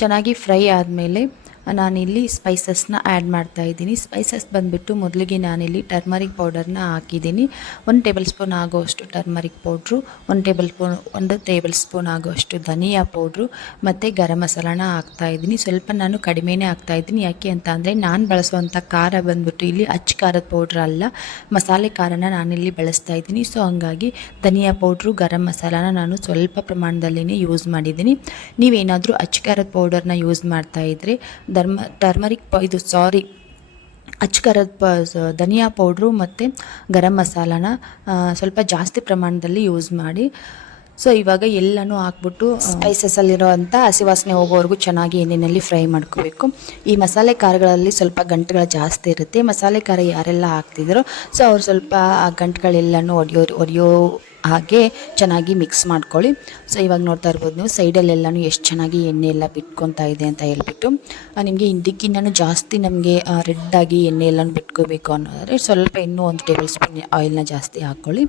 ಚೆನ್ನಾಗಿ ಫ್ರೈ ಆದಮೇಲೆ ನಾನಿಲ್ಲಿ ಸ್ಪೈಸಸ್ನ ಆ್ಯಡ್ ಮಾಡ್ತಾಯಿದ್ದೀನಿ. ಸ್ಪೈಸಸ್ ಬಂದುಬಿಟ್ಟು ಮೊದಲಿಗೆ ನಾನಿಲ್ಲಿ ಟರ್ಮರಿಕ್ ಪೌಡರ್ನ ಹಾಕಿದ್ದೀನಿ. 1 ಟೇಬಲ್ ಸ್ಪೂನ್ ಆಗೋಷ್ಟು ಟರ್ಮರಿಕ್ ಪೌಡ್ರು, 1 ಟೇಬಲ್ ಸ್ಪೂನ್ ಆಗೋಷ್ಟು ಧನಿಯಾ ಪೌಡ್ರು ಮತ್ತು ಗರಂ ಮಸಾಲಾನ ಹಾಕ್ತಾಯಿದ್ದೀನಿ. ಸ್ವಲ್ಪ ನಾನು ಕಡಿಮೆನೇ ಹಾಕ್ತಾಯಿದ್ದೀನಿ. ಯಾಕೆ ಅಂತ ಅಂದರೆ ನಾನು ಬಳಸುವಂಥ ಖಾರ ಬಂದುಬಿಟ್ಟು ಇಲ್ಲಿ ಅಚ್ಚ ಖಾರದ ಪೌಡ್ರ್ ಅಲ್ಲ, ಮಸಾಲೆ ಖಾರನ ನಾನಿಲ್ಲಿ ಬಳಸ್ತಾಯಿದ್ದೀನಿ. ಸೊ ಹಂಗಾಗಿ ಧನಿಯಾ ಪೌಡ್ರು, ಗರಂ ಮಸಾಲಾನ ನಾನು ಸ್ವಲ್ಪ ಪ್ರಮಾಣದಲ್ಲೇ ಯೂಸ್ ಮಾಡಿದ್ದೀನಿ. ನೀವೇನಾದರೂ ಅಚ್ಚ ಖಾರದ ಪೌಡರ್ನ ಯೂಸ್ ಮಾಡ್ತಾಯಿದ್ರೆ ಅಚ್ಚ ಖಾರದ ಧನಿಯಾ ಪೌಡ್ರು ಮತ್ತು ಗರಂ ಮಸಾಲಾನ ಸ್ವಲ್ಪ ಜಾಸ್ತಿ ಪ್ರಮಾಣದಲ್ಲಿ ಯೂಸ್ ಮಾಡಿ. ಸೊ ಇವಾಗ ಎಲ್ಲನೂ ಹಾಕ್ಬಿಟ್ಟು ಸ್ಪೈಸಸಲ್ಲಿರೋ ಅಂಥ ಹಸಿ ವಾಸನೆ ಹೋಗೋವರೆಗೂ ಚೆನ್ನಾಗಿ ಎಣ್ಣೆಯಲ್ಲಿ ಫ್ರೈ ಮಾಡ್ಕೋಬೇಕು. ಈ ಮಸಾಲೆ ಖಾರಗಳಲ್ಲಿ ಸ್ವಲ್ಪ ಗಂಟುಗಳು ಜಾಸ್ತಿ ಇರುತ್ತೆ. ಮಸಾಲೆ ಖಾರ ಯಾರೆಲ್ಲ ಹಾಕ್ತಿದ್ದಾರೋ ಸೊ ಅವ್ರು ಸ್ವಲ್ಪ ಆ ಗಂಟುಗಳೆಲ್ಲನೂ ಒಡೆಯೋ ಹಾಗೆ ಚೆನ್ನಾಗಿ ಮಿಕ್ಸ್ ಮಾಡ್ಕೊಳ್ಳಿ. ಸೊ ಇವಾಗ ನೋಡ್ತಾ ಇರ್ಬೋದು ನೀವು ಸೈಡಲ್ಲೆಲ್ಲನೂ ಎಷ್ಟು ಚೆನ್ನಾಗಿ ಎಣ್ಣೆ ಎಲ್ಲ ಬಿಟ್ಕೊತಾ ಇದೆ ಅಂತ ಹೇಳ್ಬಿಟ್ಟು. ನಿಮಗೆ ಇದಕ್ಕಿಂತನೂ ಜಾಸ್ತಿ ನಮಗೆ ರೆಡ್ಡಾಗಿ ಎಣ್ಣೆ ಎಲ್ಲನೂ ಬಿಟ್ಕೋಬೇಕು ಅನ್ನೋದಾದರೆ ಸ್ವಲ್ಪ ಇನ್ನೂ 1 ಟೇಬಲ್ ಸ್ಪೂನ್ ಆಯಿಲ್ನ ಜಾಸ್ತಿ ಹಾಕ್ಕೊಳ್ಳಿ.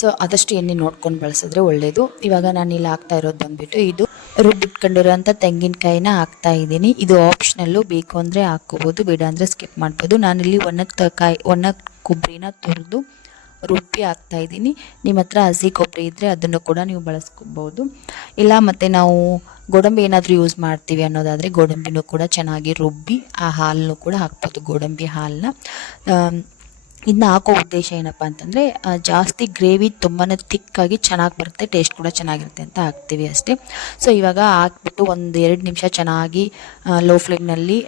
ಸೊ ಆದಷ್ಟು ಎಣ್ಣೆ ನೋಡ್ಕೊಂಡು ಬಳಸಿದ್ರೆ ಒಳ್ಳೆಯದು. ಇವಾಗ ನಾನು ಇಲ್ಲಿ ಹಾಕ್ತಾ ಇರೋದು ಬಂದುಬಿಟ್ಟು ಇದು ರುಬ್ಬಿಟ್ಕೊಂಡಿರೋಂಥ ತೆಂಗಿನಕಾಯಿನ ಹಾಕ್ತಾ ಇದ್ದೀನಿ. ಇದು ಆಪ್ಷನಲ್ಲು, ಬೇಕು ಅಂದರೆ ಹಾಕ್ಕೋಬೋದು, ಬೇಡ ಅಂದರೆ ಸ್ಕಿಪ್ ಮಾಡ್ಬೋದು. ನಾನಿಲ್ಲಿ ಒಣ ಕೊಬ್ಬರಿನ ತುರಿದು ರುಬ್ಬಿ ಹಾಕ್ತಾಯಿದ್ದೀನಿ. ನಿಮ್ಮ ಹತ್ರ ಹಸಿ ಕೊಬ್ಬರಿ ಇದ್ದರೆ ಅದನ್ನು ಕೂಡ ನೀವು ಬಳಸ್ಕೋಬೋದು. ಇಲ್ಲ ಮತ್ತು ನಾವು ಗೋಡಂಬಿ ಏನಾದರೂ ಯೂಸ್ ಮಾಡ್ತೀವಿ ಅನ್ನೋದಾದರೆ ಗೋಡಂಬಿನೂ ಕೂಡ ಚೆನ್ನಾಗಿ ರುಬ್ಬಿ ಆ ಹಾಲನ್ನು ಕೂಡ ಹಾಕ್ಬೋದು, ಗೋಡಂಬಿ ಹಾಲನ್ನ. ಇದನ್ನ ಹಾಕೋ ಉದ್ದೇಶ ಏನಪ್ಪ ಅಂತಂದರೆ ಜಾಸ್ತಿ ಗ್ರೇವಿ ತುಂಬಾ ತಿಕ್ಕಾಗಿ ಚೆನ್ನಾಗಿ ಬರುತ್ತೆ, ಟೇಸ್ಟ್ ಕೂಡ ಚೆನ್ನಾಗಿರುತ್ತೆ ಅಂತ ಹಾಕ್ತೀವಿ ಅಷ್ಟೇ. ಸೊ ಇವಾಗ ಹಾಕ್ಬಿಟ್ಟು 1-2 ನಿಮಿಷ ಚೆನ್ನಾಗಿ ಲೋ ಫ್ಲೇಮ್ನಲ್ಲಿ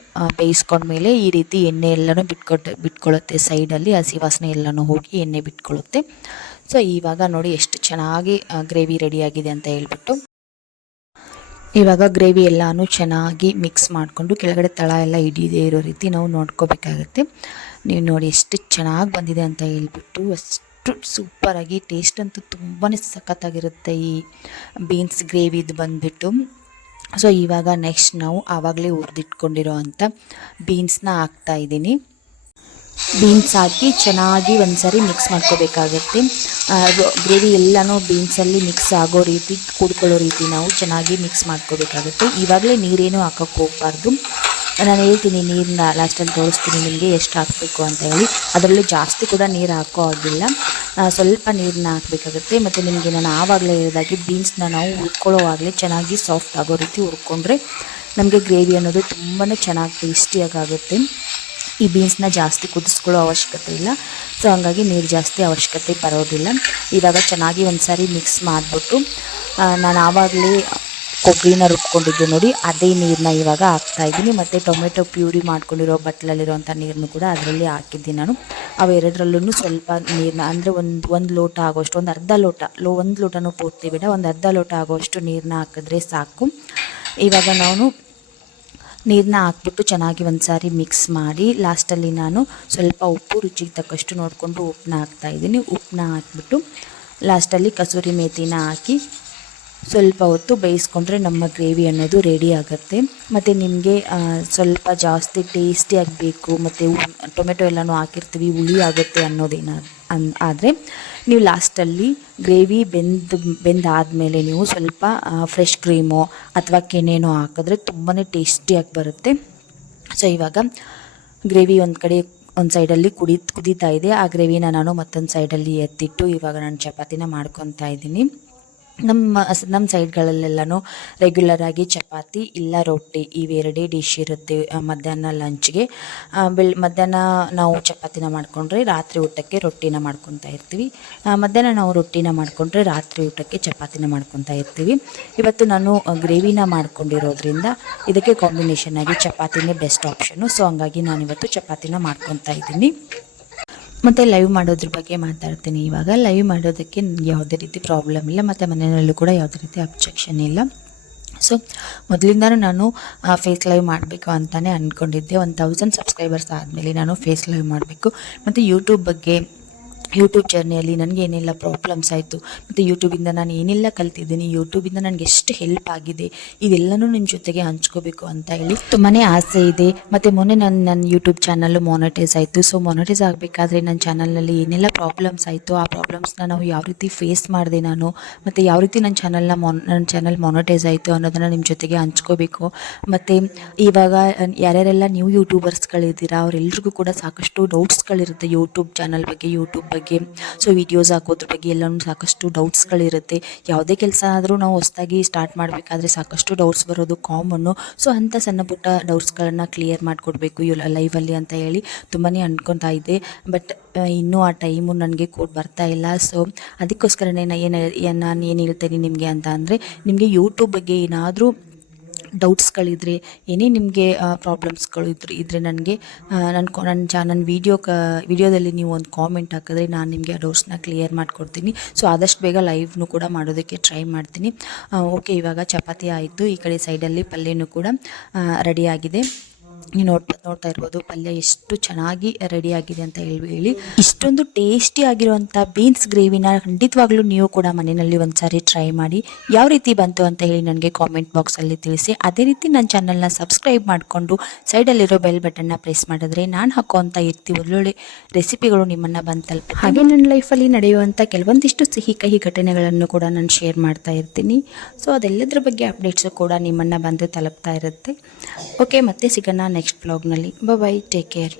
ಬೇಯಿಸ್ಕೊಂಡ್ಮೇಲೆ ಈ ರೀತಿ ಎಣ್ಣೆ ಎಲ್ಲನೂ ಬಿಟ್ಕೊಳ್ಳುತ್ತೆ ಸೈಡಲ್ಲಿ, ಹಸಿ ವಾಸನೆ ಎಲ್ಲನೂ ಹೋಗಿ ಎಣ್ಣೆ ಬಿಟ್ಕೊಳ್ಳುತ್ತೆ. ಸೊ ಇವಾಗ ನೋಡಿ ಎಷ್ಟು ಚೆನ್ನಾಗಿ ಗ್ರೇವಿ ರೆಡಿಯಾಗಿದೆ ಅಂತ ಹೇಳ್ಬಿಟ್ಟು. ಇವಾಗ ಗ್ರೇವಿ ಎಲ್ಲನೂ ಚೆನ್ನಾಗಿ ಮಿಕ್ಸ್ ಮಾಡಿಕೊಂಡು ಕೆಳಗಡೆ ತಳ ಎಲ್ಲ ಹಿಡಿಯದೇ ಇರೋ ರೀತಿ ನಾವು ನೋಡ್ಕೋಬೇಕಾಗುತ್ತೆ. ನೀವು ನೋಡಿ ಎಷ್ಟು ಚೆನ್ನಾಗಿ ಬಂದಿದೆ ಅಂತ ಹೇಳ್ಬಿಟ್ಟು, ಅಷ್ಟು ಸೂಪರಾಗಿ ಟೇಸ್ಟ್ ಅಂತೂ ತುಂಬಾ ಸಖತ್ತಾಗಿರುತ್ತೆ ಈ ಬೀನ್ಸ್ ಗ್ರೇವಿದು ಬಂದುಬಿಟ್ಟು. ಸೊ ಇವಾಗ ನೆಕ್ಸ್ಟ್ ನಾವು ಆವಾಗಲೇ ಹುರಿದಿಟ್ಕೊಂಡಿರೋ ಅಂಥ ಬೀನ್ಸ್ನ ಹಾಕ್ತಾಯಿದ್ದೀನಿ. ಬೀನ್ಸ್ ಹಾಕಿ ಚೆನ್ನಾಗಿ ಒಂದ್ಸರಿ ಮಿಕ್ಸ್ ಮಾಡ್ಕೋಬೇಕಾಗತ್ತೆ. ಗ್ರೇವಿ ಎಲ್ಲನೂ ಬೀನ್ಸಲ್ಲಿ ಮಿಕ್ಸ್ ಆಗೋ ರೀತಿ ಕೂಡ್ಕೊಳ್ಳೋ ರೀತಿ ನಾವು ಚೆನ್ನಾಗಿ ಮಿಕ್ಸ್ ಮಾಡ್ಕೋಬೇಕಾಗುತ್ತೆ. ಇವಾಗಲೇ ನೀರೇನು ಹಾಕೋಕ್ಕೆ ಹೋಗಬಾರ್ದು. ನಾನು ಹೇಳ್ತೀನಿ, ನೀರನ್ನ ಲಾಸ್ಟಲ್ಲಿ ತೋರಿಸ್ತೀನಿ ನಿಮಗೆ ಎಷ್ಟು ಹಾಕಬೇಕು ಅಂತ ಹೇಳಿ. ಅದರಲ್ಲಿ ಜಾಸ್ತಿ ಕೂಡ ನೀರು ಹಾಕೋ ಆಗಿಲ್ಲ, ಸ್ವಲ್ಪ ನೀರನ್ನ ಹಾಕಬೇಕಾಗುತ್ತೆ. ಮತ್ತು ನಿಮಗೆ ನಾನು ಆವಾಗಲೇ ಹೇಳಿದಾಗೆ ಬೀನ್ಸ್ನ ನಾವು ಹುರ್ಕೊಳ್ಳೋವಾಗಲೇ ಚೆನ್ನಾಗಿ ಸಾಫ್ಟ್ ಆಗೋ ರೀತಿ ಹುರ್ಕೊಂಡ್ರೆ ನಮಗೆ ಗ್ರೇವಿ ಅನ್ನೋದು ತುಂಬಾ ಚೆನ್ನಾಗಿ ಟೇಸ್ಟಿಯಾಗುತ್ತೆ. ಈ ಬೀನ್ಸ್ನ ಜಾಸ್ತಿ ಕುದಿಸ್ಕೊಳ್ಳೋ ಅವಶ್ಯಕತೆ ಇಲ್ಲ, ಸೊ ಹಾಗಾಗಿ ನೀರು ಜಾಸ್ತಿ ಅವಶ್ಯಕತೆ ಬರೋದಿಲ್ಲ. ಇವಾಗ ಚೆನ್ನಾಗಿ ಒಂದು ಸಾರಿ ಮಿಕ್ಸ್ ಮಾಡಿಬಿಟ್ಟು ನಾನು ಆವಾಗಲೇ ಕೊಬ್ಬರಿನ ರುಬ್ಕೊಂಡಿದ್ದೆ ನೋಡಿ, ಅದೇ ನೀರನ್ನ ಇವಾಗ ಹಾಕ್ತಾಯಿದ್ದೀನಿ. ಮತ್ತು ಟೊಮೆಟೊ ಪ್ಯೂರಿ ಮಾಡ್ಕೊಂಡಿರೋ ಬಟ್ಲಲ್ಲಿರೋಂಥ ನೀರನ್ನು ಕೂಡ ಅದರಲ್ಲಿ ಹಾಕಿದ್ದೀನಿ ನಾನು. ಅವೆರಡರಲ್ಲೂ ಸ್ವಲ್ಪ ನೀರನ್ನ ಅಂದರೆ ಒಂದು ಲೋಟ ಆಗೋಷ್ಟು, ಒಂದು ಅರ್ಧ ಲೋಟ, ಒಂದು ಲೋಟನೂ ಪೂರ್ತಿ ಬೇಡ, ಒಂದು ಅರ್ಧ ಲೋಟ ಆಗೋಷ್ಟು ನೀರನ್ನ ಹಾಕಿದ್ರೆ ಸಾಕು. ಇವಾಗ ನಾನು ನೀರನ್ನ ಹಾಕ್ಬಿಟ್ಟು ಚೆನ್ನಾಗಿ ಒಂದು ಸಾರಿ ಮಿಕ್ಸ್ ಮಾಡಿ ಲಾಸ್ಟಲ್ಲಿ ನಾನು ಸ್ವಲ್ಪ ಉಪ್ಪು ರುಚಿಗೆ ತಕ್ಕಷ್ಟು ನೋಡಿಕೊಂಡು ಉಪ್ಪನ್ನ ಹಾಕ್ತಾಯಿದ್ದೀನಿ. ಉಪ್ಪನ್ನ ಹಾಕ್ಬಿಟ್ಟು ಲಾಸ್ಟಲ್ಲಿ ಕಸೂರಿ ಮೇಥಿನ ಹಾಕಿ ಸ್ವಲ್ಪ ಹೊತ್ತು ಬೇಯಿಸ್ಕೊಂಡ್ರೆ ನಮ್ಮ ಗ್ರೇವಿ ಅನ್ನೋದು ರೆಡಿ ಆಗುತ್ತೆ. ಮತ್ತು ನಿಮಗೆ ಸ್ವಲ್ಪ ಜಾಸ್ತಿ ಟೇಸ್ಟಿಯಾಗಿ ಬೇಕು ಮತ್ತು ಟೊಮೆಟೊ ಎಲ್ಲನೂ ಹಾಕಿರ್ತೀವಿ, ಹುಳಿ ಆಗುತ್ತೆ ಆದರೆ ನೀವು ಲಾಸ್ಟಲ್ಲಿ ಗ್ರೇವಿ ಬೆಂದಾದಮೇಲೆ ನೀವು ಸ್ವಲ್ಪ ಫ್ರೆಶ್ ಕ್ರೀಮೋ ಅಥವಾ ಕೆನೆನೋ ಹಾಕಿದ್ರೆ ತುಂಬಾ ಟೇಸ್ಟಿಯಾಗಿ ಬರುತ್ತೆ. ಸೊ ಇವಾಗ ಗ್ರೇವಿ ಒಂದು ಸೈಡಲ್ಲಿ ಕುದೀತಾ ಇದೆ. ಆ ಗ್ರೇವಿನ ನಾನು ಮತ್ತೊಂದು ಸೈಡಲ್ಲಿ ಎತ್ತಿಟ್ಟು ಇವಾಗ ನಾನು ಚಪಾತಿನ ಮಾಡ್ಕೊತಾ ಇದ್ದೀನಿ. ನಮ್ಮ ಸೈಡ್ಗಳಲ್ಲೆಲ್ಲನೂ ರೆಗ್ಯುಲರಾಗಿ ಚಪಾತಿ ಇಲ್ಲ ರೊಟ್ಟಿ ಇವೆರಡೇ ಡಿಶ್ ಇರುತ್ತೆ ಮಧ್ಯಾಹ್ನ ಲಂಚ್ಗೆ. ಮಧ್ಯಾಹ್ನ ನಾವು ಚಪಾತಿನ ಮಾಡಿಕೊಂಡ್ರೆ ರಾತ್ರಿ ಊಟಕ್ಕೆ ರೊಟ್ಟಿನ ಮಾಡ್ಕೊತಾ ಇರ್ತೀವಿ. ಮಧ್ಯಾಹ್ನ ನಾವು ರೊಟ್ಟಿನ ಮಾಡಿಕೊಂಡ್ರೆ ರಾತ್ರಿ ಊಟಕ್ಕೆ ಚಪಾತಿನ ಮಾಡ್ಕೊತಾ ಇರ್ತೀವಿ. ಇವತ್ತು ನಾನು ಗ್ರೇವಿನ ಮಾಡ್ಕೊಂಡಿರೋದ್ರಿಂದ ಇದಕ್ಕೆ ಕಾಂಬಿನೇಷನ್ ಆಗಿ ಚಪಾತಿನೇ ಬೆಸ್ಟ್ ಆಪ್ಷನು. ಸೊ ಹಂಗಾಗಿ ನಾನಿವತ್ತು ಚಪಾತಿನ ಮಾಡ್ಕೊತಾ ಇದ್ದೀನಿ. ಮತ್ತು ಲೈವ್ ಮಾಡೋದ್ರ ಬಗ್ಗೆ ಮಾತಾಡ್ತೀನಿ. ಇವಾಗ ಲೈವ್ ಮಾಡೋದಕ್ಕೆ ಯಾವುದೇ ರೀತಿ ಪ್ರಾಬ್ಲಮ್ ಇಲ್ಲ, ಮತ್ತು ಮನೆಯಲ್ಲೂ ಕೂಡ ಯಾವುದೇ ರೀತಿ ಅಬ್ಜೆಕ್ಷನ್ ಇಲ್ಲ. ಸೊ ಮೊದಲಿಂದನೂ ನಾನು ಫೇಸ್ ಲೈವ್ ಮಾಡಬೇಕು ಅಂತಲೇ ಅಂದ್ಕೊಂಡಿದ್ದೆ. 1000 ಸಬ್ಸ್ಕ್ರೈಬರ್ಸ್ ಆದಮೇಲೆ ನಾನು ಫೇಸ್ ಲೈವ್ ಮಾಡಬೇಕು. ಮತ್ತು ಯೂಟ್ಯೂಬ್ ಜರ್ನಿಯಲ್ಲಿ ನನಗೆ ಏನೆಲ್ಲ ಪ್ರಾಬ್ಲಮ್ಸ್ ಆಯಿತು, ಮತ್ತು ಯೂಟ್ಯೂಬಿಂದ ನಾನು ಏನೆಲ್ಲ ಕಲ್ತಿದ್ದೀನಿ, ಯೂಟ್ಯೂಬಿಂದ ನನಗೆ ಎಷ್ಟು ಹೆಲ್ಪ್ ಆಗಿದೆ, ಇದೆಲ್ಲನೂ ನಿಮ್ಮ ಜೊತೆಗೆ ಹಂಚ್ಕೋಬೇಕು ಅಂತ ಹೇಳಿ ತುಂಬಾ ಆಸೆ ಇದೆ. ಮತ್ತು ಮೊನ್ನೆ ನನ್ನ ಯೂಟ್ಯೂಬ್ ಚಾನಲ್ಲು ಮಾನಿಟೈಸ್ ಆಯಿತು. ಸೊ ಮಾನಿಟೈಸ್ ಆಗಬೇಕಾದ್ರೆ ನನ್ನ ಚಾನಲ್ನಲ್ಲಿ ಏನೆಲ್ಲ ಪ್ರಾಬ್ಲಮ್ಸ್ ಆಯಿತು, ಆ ಪ್ರಾಬ್ಲಮ್ಸ್ನ ನಾವು ಯಾವ ರೀತಿ ಫೇಸ್ ಮಾಡಿದೆ ನಾನು, ಮತ್ತು ಯಾವ ರೀತಿ ನನ್ನ ಚಾನಲ್ ಮಾನಿಟೈಸ್ ಆಯಿತು ಅನ್ನೋದನ್ನು ನಿಮ್ಮ ಜೊತೆಗೆ ಹಂಚ್ಕೋಬೇಕು. ಮತ್ತು ಇವಾಗ ಯಾರ್ಯಾರೆಲ್ಲ ನ್ಯೂ ಯೂಟ್ಯೂಬರ್ಸ್ಗಳಿದ್ದೀರಾ ಅವರೆಲ್ರಿಗೂ ಕೂಡ ಸಾಕಷ್ಟು ಡೌಟ್ಸ್ಗಳಿರುತ್ತೆ ಯೂಟ್ಯೂಬ್ ಚಾನಲ್ ಬಗ್ಗೆ, ಯೂಟ್ಯೂಬ್ ಬಗ್ಗೆ. ಸೊ ವಿಡಿಯೋಸ್ ಹಾಕೋದ್ರ ಬಗ್ಗೆ ಎಲ್ಲನೂ ಸಾಕಷ್ಟು ಡೌಟ್ಸ್ಗಳಿರುತ್ತೆ. ಯಾವುದೇ ಕೆಲಸ ಆದರೂ ನಾವು ಹೊಸದಾಗಿ ಸ್ಟಾರ್ಟ್ ಮಾಡಬೇಕಾದ್ರೆ ಸಾಕಷ್ಟು ಡೌಟ್ಸ್ ಬರೋದು ಕಾಮನ್ನು. ಸೊ ಅಂಥ ಸಣ್ಣ ಪುಟ್ಟ ಡೌಟ್ಸ್ಗಳನ್ನು ಕ್ಲಿಯರ್ ಮಾಡಿಕೊಡ್ಬೇಕು ಲೈವಲ್ಲಿ ಅಂತ ಹೇಳಿ ತುಂಬಾ ಅನ್ಕೊತಾ ಇದ್ದೆ. ಬಟ್ ಇನ್ನೂ ಆ ಟೈಮು ನನಗೆ ಬರ್ತಾ ಇಲ್ಲ. ಸೊ ಅದಕ್ಕೋಸ್ಕರನೇ ನಾನು ಏನು ಹೇಳ್ತೇನೆ ನಿಮಗೆ ಅಂತ ಅಂದರೆ, ನಿಮಗೆ ಯೂಟ್ಯೂಬ್ ಬಗ್ಗೆ ಏನಾದರೂ ಡೌಟ್ಸ್ಗಳಿದ್ರೆ, ಏನೇ ನಿಮಗೆ ಪ್ರಾಬ್ಲಮ್ಸ್ಗಳು ಇದ್ದರೆ ನನಗೆ ನನ್ನ ವಿಡಿಯೋದಲ್ಲಿ ನೀವು ಒಂದು ಕಾಮೆಂಟ್ ಹಾಕಿದ್ರೆ ನಾನು ನಿಮಗೆ ಆ ಡೌಟ್ಸ್ನ ಕ್ಲಿಯರ್ ಮಾಡಿಕೊಡ್ತೀನಿ. ಸೊ ಆದಷ್ಟು ಬೇಗ ಲೈವ್ನು ಕೂಡ ಮಾಡೋದಕ್ಕೆ ಟ್ರೈ ಮಾಡ್ತೀನಿ. ಓಕೆ, ಇವಾಗ ಚಪಾತಿ ಆಯಿತು, ಈ ಕಡೆ ಸೈಡಲ್ಲಿ ಪಲ್ಯನೂ ಕೂಡ ರೆಡಿಯಾಗಿದೆ. ನೀವು ನೋಡ್ತಾ ಇರ್ಬೋದು ಪಲ್ಯ ಎಷ್ಟು ಚೆನ್ನಾಗಿ ರೆಡಿಯಾಗಿದೆ ಅಂತ ಹೇಳಿ. ಇಷ್ಟೊಂದು ಟೇಸ್ಟಿ ಆಗಿರುವಂಥ ಬೀನ್ಸ್ ಗ್ರೇವಿನ ಖಂಡಿತವಾಗ್ಲೂ ನೀವು ಕೂಡ ಮನೆಯಲ್ಲಿ ಒಂದು ಸಾರಿ ಟ್ರೈ ಮಾಡಿ. ಯಾವ ರೀತಿ ಬಂತು ಅಂತ ಹೇಳಿ ನನಗೆ ಕಾಮೆಂಟ್ ಬಾಕ್ಸಲ್ಲಿ ತಿಳಿಸಿ. ಅದೇ ರೀತಿ ನನ್ನ ಚಾನಲ್ನ ಸಬ್ಸ್ಕ್ರೈಬ್ ಮಾಡಿಕೊಂಡು ಸೈಡಲ್ಲಿರೋ ಬೆಲ್ ಬಟನ್ನ ಪ್ರೆಸ್ ಮಾಡಿದ್ರೆ ನಾನು ಹಾಕೋಂಥ ಒಳ್ಳೊಳ್ಳೆ ರೆಸಿಪಿಗಳು ನಿಮ್ಮನ್ನು ಬಂದು ತಲುಪುತ್ತೆ. ಹಾಗೆ ನನ್ನ ಲೈಫಲ್ಲಿ ನಡೆಯುವಂಥ ಕೆಲವೊಂದಿಷ್ಟು ಸಿಹಿ ಕಹಿ ಘಟನೆಗಳನ್ನು ಕೂಡ ನಾನು ಶೇರ್ ಮಾಡ್ತಾ ಇರ್ತೀನಿ. ಸೊ ಅದೆಲ್ಲದರ ಬಗ್ಗೆ ಅಪ್ಡೇಟ್ಸು ಕೂಡ ನಿಮ್ಮನ್ನು ಬಂದು ತಲುಪ್ತಾ ಇರುತ್ತೆ. ಓಕೆ, ಮತ್ತೆ ಸಿಗೋಣ ನೆಕ್ಸ್ಟ್ ಬ್ಲಾಗ್ನಲ್ಲಿ. ಬಾಯ್, ಟೇಕ್ ಕೇರ್.